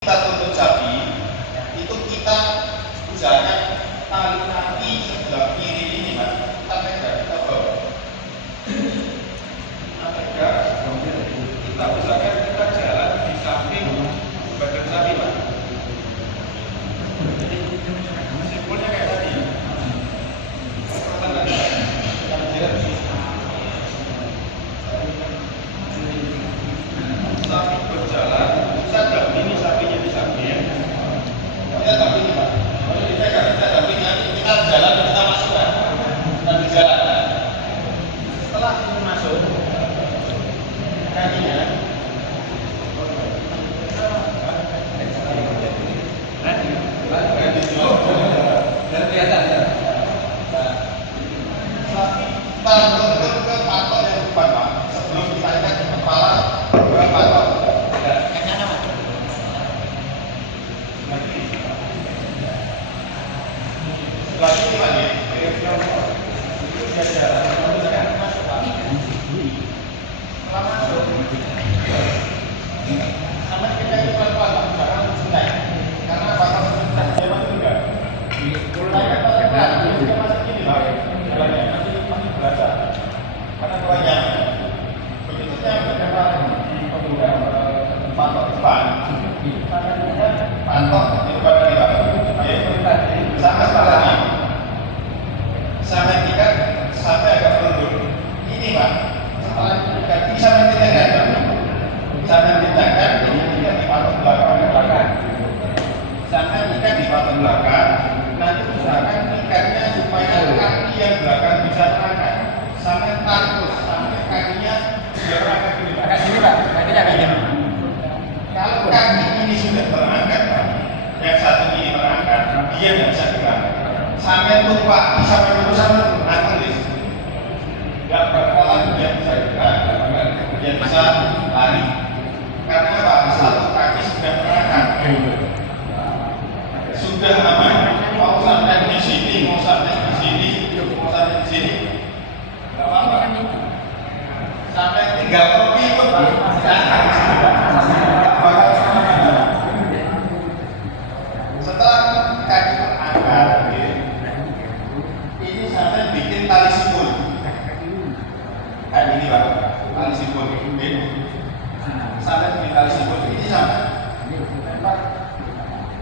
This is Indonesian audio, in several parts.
kita tuntut sapi itu kita usahakan tali kaki sebelah kiri ini Mas, kita pegang, kita bawa kita usahakan kita jalan di samping badan sapi Mas. Jadi simpulnya kayak tadi sapi berjalan, kita dampingi sapinya di samping. Kita dampingi Pak. Kalau kita dampingi, kita jalan, kita masukkan. Kita berjalan. Setelah itu masuk, kakinya biar kelihatan ya. Kita tuntut ke patok yang depan Pak. Sebelum kita ikat ke kepala, ke patok. Sebelah sini Pak ya. Itu dia jalan. Masuk Pak. Setelah masuk, sampai kita itu pelan-pelan Pak, jangan suntai. Karena patok suntai dia masuk enggak. Mulai pelan-pelan, dia masuk gini Pak. Jalannya masih berasa. Karena kebanyakan. Begitu sampai ke patok depan, patok di depan dari Pak. Sama setelahnya. Sampai ikat sampai agak merunduk. Ini Pak, setelah ikat bisa mentindakan Pak. Bisa mentindakan ini ikat di patok belakang. Sampai ikat di patok belakang. Nanti usahakan ikatnya supaya kaki yang belakang bisa terangkat. Sampai tarik sampai kakinya sudah terangkat gini Pak. Sini Pak, kakinya kayak gini. Kalau kaki ini sudah terangkat Pak, yang satu ini terangkat, dia tidak bisa diangkat. Sampai tumpak bisa menurut sama tulis. Tidak berpola dia bisa gerak, dia bisa lari. Karena apa? Satu kaki sudah terangkat. Sudah aman. Mau sampai di sini, mau sampai di sini, mau sampai di sini, tidak apa-apa. Sampai 3 kopi pun jangan. Setelah kaki terangkat, ini sampai bikin tali simpul. Kayak ini Pak, tali simpul. Sampai bikin tali simpul. Ini sampai. Pak,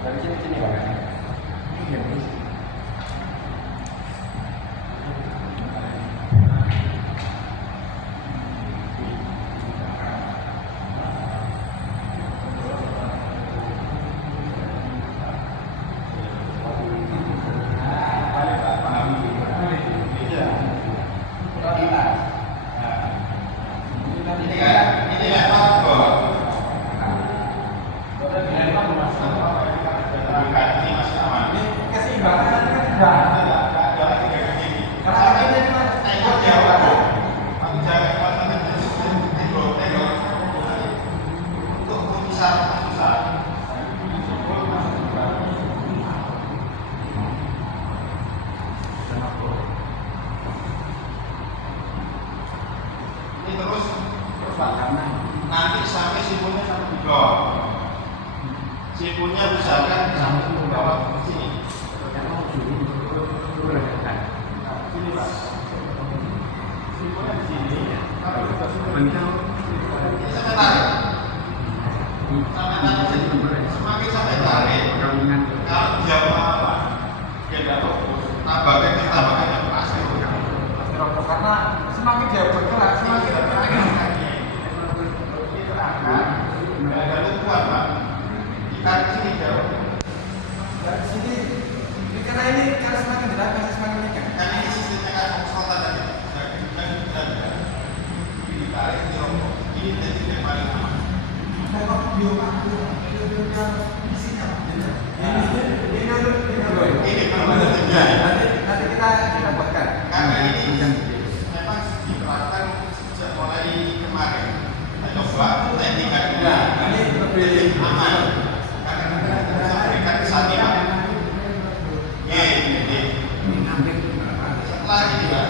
dari sini Pak. Nanti sampai simpulnya sampai di bawah. Simpulnya usahakan sampai ke bawah ke sini. Sini Pak. Simpulnya di sini. Kalau sudah simpulnya ini sampai tarik. Sampai tarik sini. Semakin sampai tarik. Kalau jauh apa? Dia tidak fokus. Tambahkan pasti rokok. Karena semakin dia bergerak, semakin ada tumpuan Pak. Kita di sini jauh. Dari sini, karena ini karena semakin dekat masih semakin dekat. Karena ini sistemnya kan konsultan tadi. Ini tarik di rokok. Ini teknik yang paling aman. Kalau bio Pak, bionya isinya ini nanti kita buatkan. Karena ini memang diterapkan sejak mulai kemarin. Kita coba teknik ini lebih aman. Karena kita bisa berikan ke sapi Pak. Setelah ini Pak,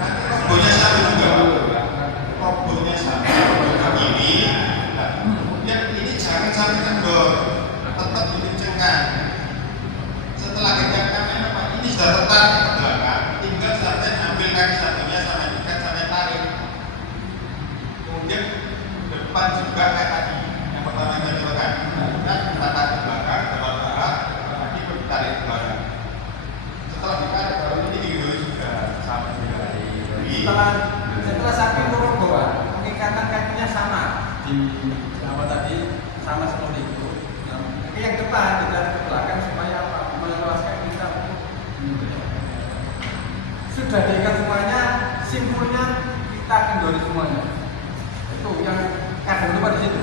nanti robohnya sapi juga Pak. Robohnya sapi ini, kemudian mundur, tetap dikencangkan. Setelah kencangkan apa? Ini sudah tertarik ke belakang, tinggal sampai ambil kaki satunya sampai ikat sampai tarik. Kemudian depan juga kayak tadi yang pertama kita cobakan. Kita tarik ke belakang, depan arah, kaki tarik ke belakang. Setelah ditarik baru ini dulu juga sama juga. Setelah saking turun bawah, pengikatan kakinya sama di apa tadi sama seperti itu. Tapi yang depan ditarik ke belakang supaya apa? Meluaskan kita sudah diikat semuanya, simpulnya kita kendori semuanya. Itu yang kadang lupa di situ.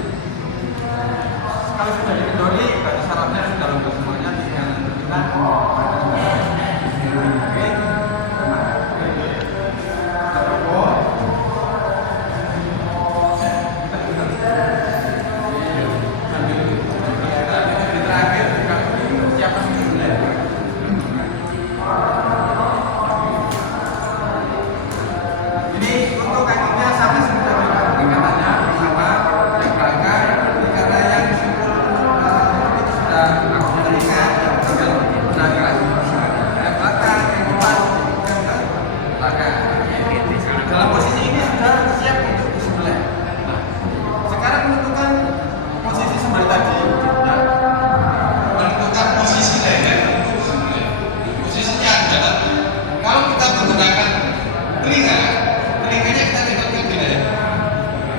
Kalau sudah dikendori, berarti syaratnya sudah lengkap semuanya. Yang kita dalam posisi ini sudah siap untuk disembelih. Nah, sekarang menentukan posisi sembelih tadi. Nah, menentukan posisi leher untuk disembelih. Posisinya adalah kalau kita menggunakan telinga, telinganya kita dekatkan di leher.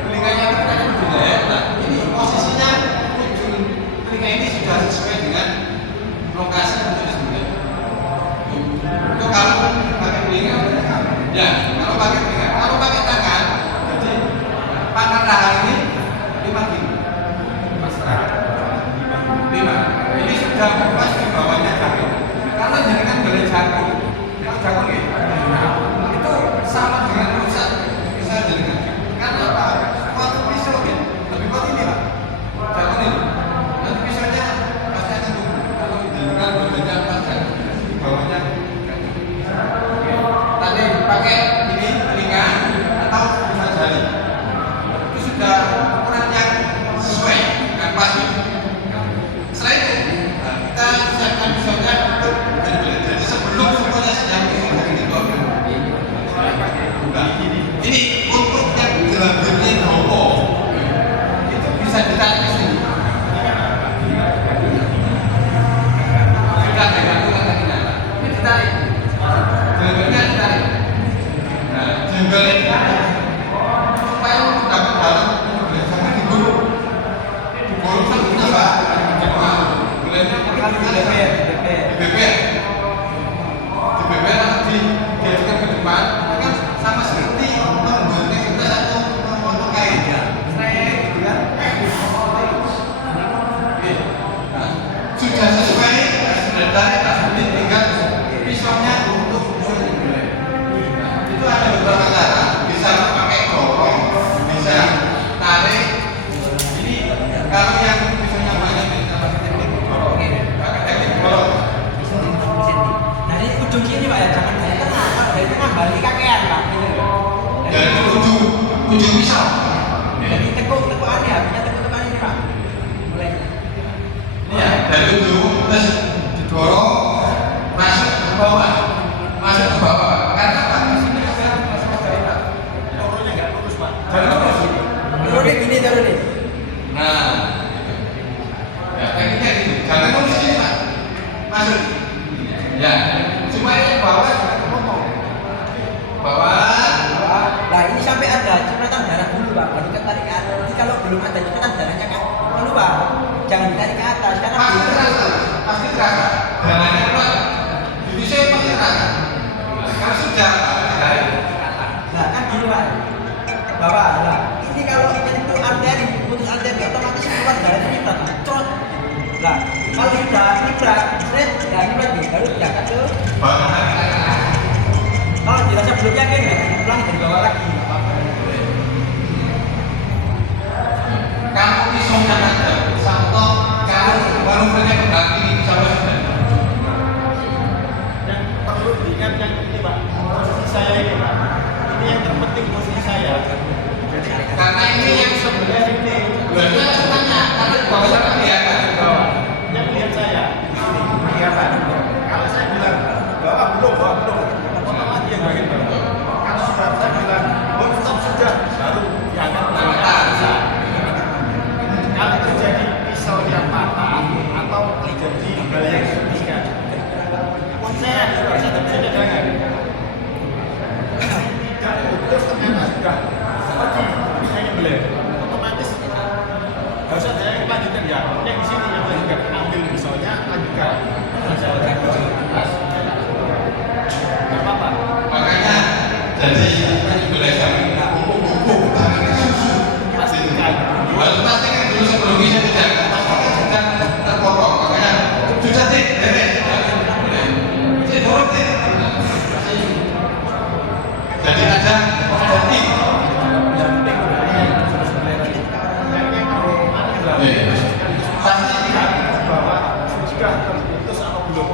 Telinganya kita di leher. Nah, ini posisinya ujung telinga ini sudah sesuai dengan lokasi untuk disembelih. Itu kalau pakai telinga, ya kalau pakai telinga. Kalau pakai tangan, jadi pangkat tangan ini 5 kilo. 5. Ini sudah pas di bawahnya jagung. Kalau jangan beli jagung, kalau jagung itu sama dengan rusak. Bisa dengan karena apa? Waktu pisau ini lebih kuat ini pak. Jagung ini. Nanti pisaunya pasti akan tumbuh. Kalau dengan badannya pas jagung, di bawahnya. Tadi pakai ini telinga atau bisa jari itu sudah ukuran yang sesuai dengan pas. Setelah itu kita siapkan pisaunya untuk jadi sebelum semuanya sedang ini untuk yang gelambirnya dopo itu bisa ditarik ke sini. Kita gantung kakinya ini ditarik. Gelambirnya ditarik. Nah, jenggelin supaya dapat dalam sampai digulung sampai apa? Gelambirnya mungkin dibeber nanti digeser ke depan kan sama seperti membuatnya kita satu memotong kainnya. Gitu kan? Sudah sesuai, sudah tarik, tinggal pisaunya untuk disembelih. Itu ada beberapa cara, bisa pakai dorong, bisa tarik. Ini kalau yang pisaunya banyak kita pakai teknik dorong, pakai teknik dorong. dari ujung sini pak ya, jangan dari tengah. Kalau dari tengah balik kakean pak. Dari ujung pisau. Jadi tekuk-tekukan ya, punya tekuk-tekukan ini pak. Mulai. Ini ya, dari ujung terus didorong masuk ke bawah, karena apa? Turunnya nggak lurus pak. Jangan lurus. Turunnya gini turun nih. Nah, ya tekniknya gitu. Jangan lurus sini pak, masuk. Ya, supaya yang bawah juga terpotong. Bawah. Nah ini sampai ada cipratan darah dulu pak, baru ditarik ke atas. Jadi kalau belum ada cipratan darahnya kan, lalu pak, jangan ditarik ke atas karena Pasti terasa, pasti terasa. Darahnya keluar. Jadi saya pasti terasa. Kalau sudah ditarik. nah kan gini pak, ke bawah. Nah ini kalau itu arteri, putus arteri otomatis keluar darahnya nyiprat, trot. Nah kalau sudah nyiprat, straight, ya nyiprat nih, baru diangkat ke. Kalau dirasa belum yakin, pulang dari bawah lagi. Kamu pisaunya ada, satu kalau baru punya kembali sama sudah. Yang perlu diingat yang ini pak, posisi saya ini pak, ini yang terpenting posisi saya. Karena ini yang sebenarnya ini. Berarti tanya, karena bawahnya kelihatan. pisaunya patah atau terjadi hal yang signifikan. Saya harus ada cadangan. Tidak putus ternyata sudah pergi pisaunya beler. Otomatis harus ada yang lanjutkan ya. Yang di sini yang lanjutkan ambil pisaunya lanjutkan. Saya atas. Tidak apa-apa. Makanya jadi belajar kumpul tangan susu. Pastikan. Harus pastikan dulu sebelum bisa tidak sudah terpotong. Makanya sudah sih, beres. Saya turun sih. Jadi ada tim. Pasti bahwa sudah terputus atau belum.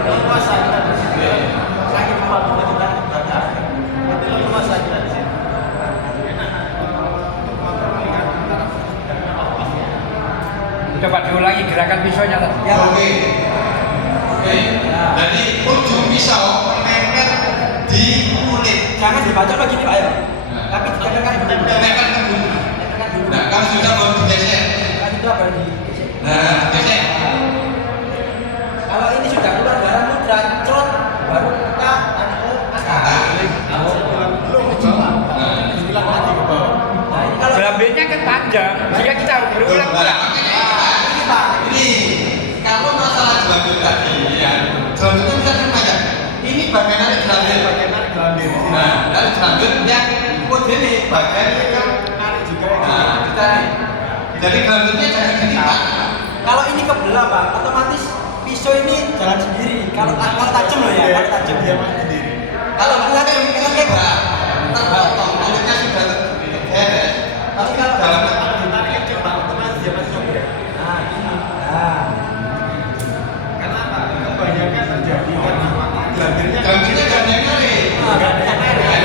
Leluasa kita di sini. Sakit kepala kita baca. Nanti leluasa kita di sini. Coba diulangi gerakan pisaunya. Ya. Oke. Jadi ujung pisau menempel di kulit. Jangan dibaca begini Pak ya. Tapi ditekan dulu. Menempel ke dulu. Nah, kalau sudah baru digesek. Kan itu baru digesek. Nah, gesek. Kalau ini sudah keluar darah muncrat, cerot, baru kita tarik ke atas. Belum ke bawah. Bilang lagi ke bawah. Nah ini kalau Belambennya kan panjang, jika kita berulang-ulang. ini Pak, Ini kalau masalah jelambir tadi ya, jelambirnya bisa panjang. Ini bagian dari jelambir. Bagian tarik gelambir. Nah, dari jelambir yang ini bagian yang Tarik juga. nah, ditarik. Jadi jelambirnya jangan gini Pak. kalau ini kebelah Pak, otomatis pisau ini jalan sendiri. Kalau tajam loh ya, kalau tajam dia main sendiri. Kalau tajam kita kayak terpotong, kulitnya sudah beres. tapi kalau dalam Ditarik kecil Pak, otomatis dia masih sobek. nah ini, nah Karena apa? Kebanyakan terjadi karena gelambirnya jelambirnya jangan nyari. nggak bisa merah.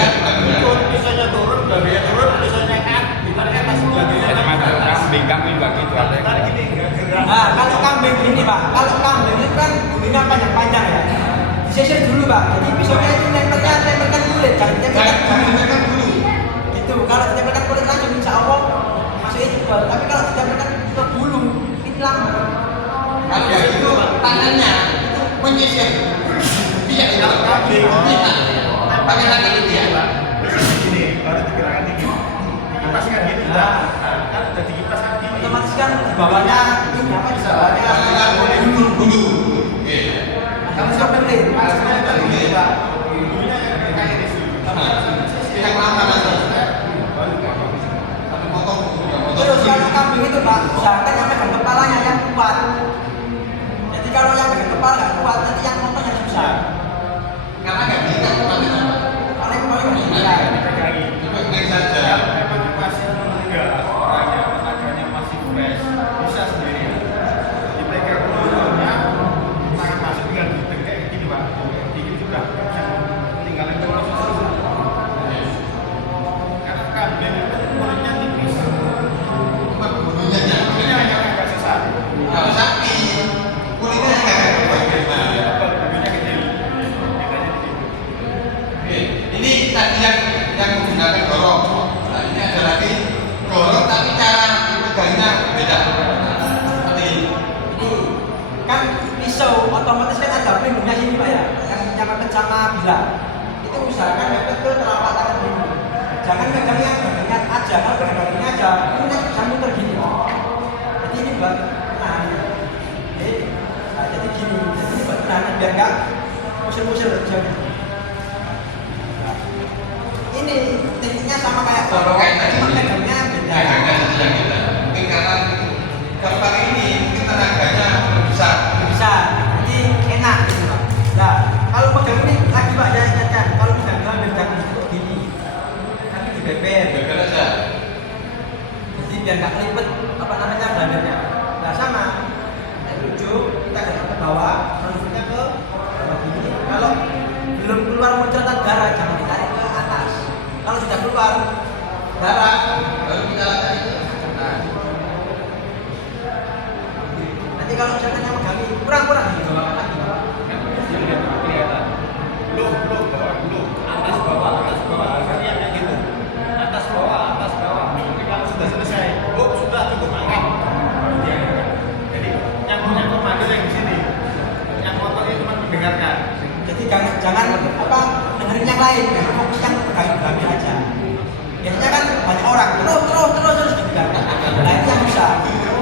pisaunya turun, gelambirnya turun, pisaunya kan ditarik atas gelambirnya. Macam kambing, kambing begitu ada. Tarik gini, nggak gerak. Nah, kalau kambing ini Pak, kalau kambing itu kan bulunya panjang-panjang ya. Disisir dulu Pak, jadi pisaunya itu tempelkan kulit, jangan tempelkan dulu. Itu kalau ditempelkan kulit langsung insya Allah masuk itu Pak. Tapi kalau ditempelkan ke bulu, ini lama. Kalau itu tangannya itu menyisir. Iya, itu Kambing. pakai tangan itu ya. Gini, baru digerakkan dikit. Dikipaskan gini, udah. Kan udah dikipaskan gini. Otomatis kan di bawahnya ini apa di bawahnya Tangan boleh bulu. Oke. kamu sampai pelit, masuknya ke bulu Pak. Bulunya yang kayak ini sih. Yang lama nanti. Baru dipotong. Tapi potong. Terus kalau kambing itu Pak, usahakan yang pegang kepalanya yang kuat. Jadi kalau yang pegang kepala nggak kuat, nanti yang potong yang susah. Karena nggak bisa kemana-mana. Paling nggak bisa. Dipegangi. Cuma klik saja. Kalau memang masih enggak orangnya, tenaganya masih fresh, bisa sendiri. Dipegang dulunya, tangan masuk tinggal dipegang kayak gini Pak. Dikit sudah, tinggal itu proses. Karena kambing itu kulitnya tipis, Cuma bulunya jangan. bulunya hanya agak sesat. Kalau sapi kulitnya nggak bagaimana. Bulunya kecil. Bedanya di situ. Oke, ini tadi yang menggunakan gorong. Nah, ini ada lagi gorong tapi cara pegangnya beda. Seperti ini. Ini kan pisau otomatis kan ada pelindungnya sini Pak ya, yang nyamakan sama bilah. Itu usahakan mepet ke telapak tangan ini. Jangan pegang yang bagian aja, kalau pegang bagiannya aja, ini nanti bisa muter gini. Jadi ini buat penahan. Nah, jadi gini, jadi ini buat penahan biar nggak musir-musir jauh. Nah, ini tekniknya sama kayak Gorong kayak tadi. cuma pegangnya beda. Pegangnya saja yang beda. Mungkin karena kalau pakai ini mungkin tenaganya lebih besar. Bisa, jadi enak gitu Pak. Nah, kalau pegang ini lagi Pak, saya ingatkan, kalau pegang gelambir jangan seperti gini, tapi dibeber, Beda aja. jadi biar nggak kelipet apa namanya gelambirnya. Nah sama, dari ujung kita gerak ke bawah, transfernya ke bawah gini. Kalau belum keluar muncratan darah, jangan ditarik ke atas. Kalau sudah keluar darah, baru kita lakukan itu. Nah, nanti kalau misalkan yang megali kurang-kurang di bawah lagi Pak. Belum, bawah, belum. Atas bawah, atas bawah. Harusnya kayak gitu. Atas bawah, banyak orang terus dibilang. Nah itu yang bisa.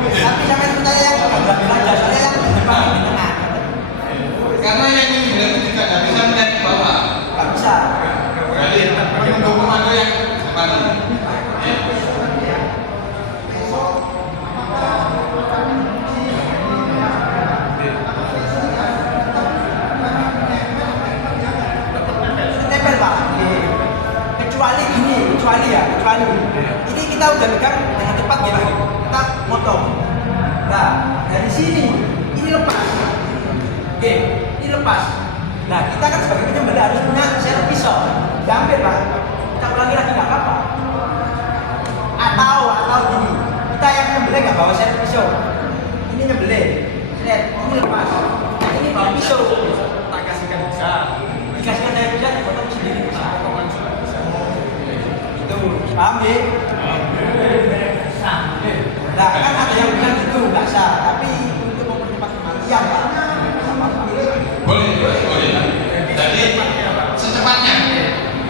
Tapi sampai percaya yang gambar aja, soalnya yang di depan di tengah. Karena yang ini berarti juga nggak bisa melihat ke bawah. Nggak bisa. Berarti menunggu komando yang depan ini. Ya. Tempel Pak. Kecuali ini kita udah pegang dengan cepat gini, kita motong. Nah dari sini ini lepas. Oke, ini lepas. Nah kita kan sebagai penyembelih harus punya serep pisau. Diambil Pak. Kita ulangi lagi nggak apa-apa. Atau gini, kita yang nyembelih nggak bawa serep pisau. Ini nyembelih. Lihat, ini lepas. Nah ini bawa pisau. Tak kasihkan bisa. Dikasihkan saya bisa dipotong sendiri bisa. Potongan juga bisa. Itu paham ya? Nah kan ada yang bilang gitu nggak sah, tapi untuk mempercepat kematian Pak. Boleh. Jadi secepatnya.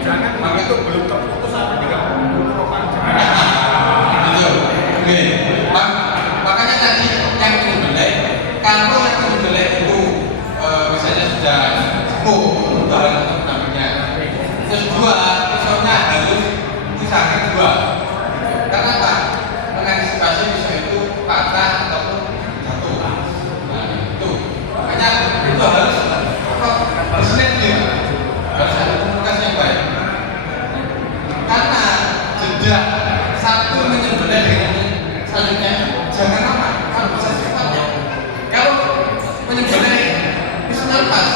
Jangan begitu belum terputus sampai 30 rokan. Betul. Oke. Makanya tadi yang penyembelih, kalau yang penyembelih itu misalnya sudah sepuh dalam namanya, terus dua pisaunya harus disangka dua. Karena apa? Mengantisipasi pisau itu patah ataupun jatuh. Nah itu makanya itu harus bersinergi, harus ada komunikasi yang baik. Karena jeda satu menyembelih dengan selanjutnya jangan lama, kalau bisa cepatnya. Kalau menyembelih bisa lepas,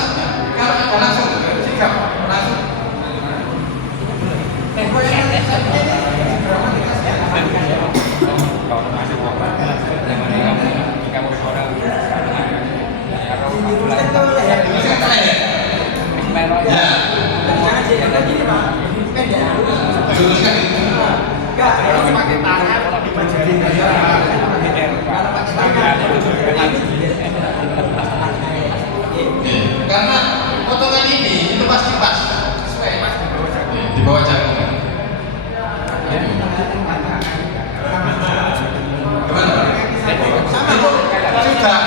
kalau ada langsung sikap langsung. Kalau masih orang yang kamu orang kalau Bisa kalian ya? Ya, Jangan jadi gini Pak, pendek. luruskan itu. Enggak, Kalau pakai tangan dibajarin aja. kalau pakai tangan Karena potongan ini itu pasti pas sesuai Mas di bawah jagung. di bawah jagung. Gimana? sama kok. Sudah